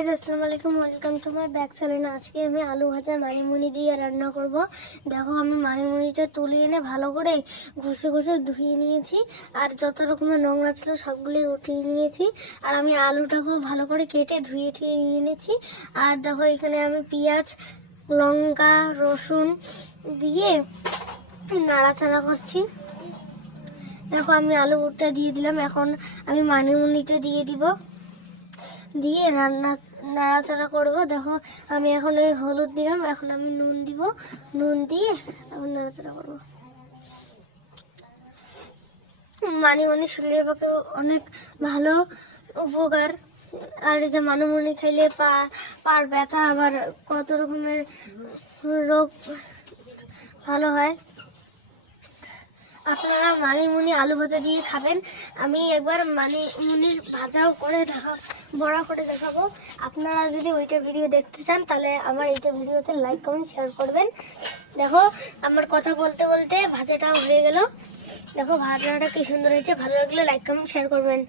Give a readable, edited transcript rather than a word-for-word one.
Guys আসসালামু আলাইকুম, welcome to my back channel. আজকে আমি আলু ভাজা মানিমুনি দিয়ে রান্না করব। দেখো আমি মানিমুনিটা তুলে এনে ভালো করে ঘষে ঘষে ধুয়ে নিয়েছি, আর যত রকমের নোংরা ছিল সবগুলি উঠিয়ে নিয়েছি। আর আমি আলুটাকেও ভালো করে কেটে ধুয়ে নিয়ে এনেছি। আর দেখো এখানে আমি পেঁয়াজ, লঙ্কা, রসুন দিয়ে নাড়াচাড়া করছি। দেখো আমি আলুটা দিয়ে দিলাম, এখন আমি মানিমুনিটা দিয়ে দিব, দিয়ে নাড়াচাড়া করবো। দেখো আমি এখন এই হলুদ দিলাম, এখন আমি নুন দিব, নুন দিয়ে আমি নাড়াচাড়া করবো। মানিমুনি শরীরের পক্ষে অনেক ভালো উপকার। আর এই যে মানিমুনি খাইলে পার ব্যথা, আবার কত রকমের রোগ ভালো হয়। আপনারা মানিমুনি আলু ভাজা দিয়ে খাবেন। আমি একবার মানিমুনির ভাজাও করে বড়া করে দেখাবো। আপনারা যদি ওইটা ভিডিও দেখতে চান তাহলে আমার এইটা ভিডিওতে লাইক কমেন্ট শেয়ার করবেন। দেখো আমার কথা বলতে বলতে ভাজাটাও হয়ে গেল। দেখো ভাজাটা কি সুন্দর হয়েছে। ভালো লাগলে লাইক কমেন্ট শেয়ার করবেন।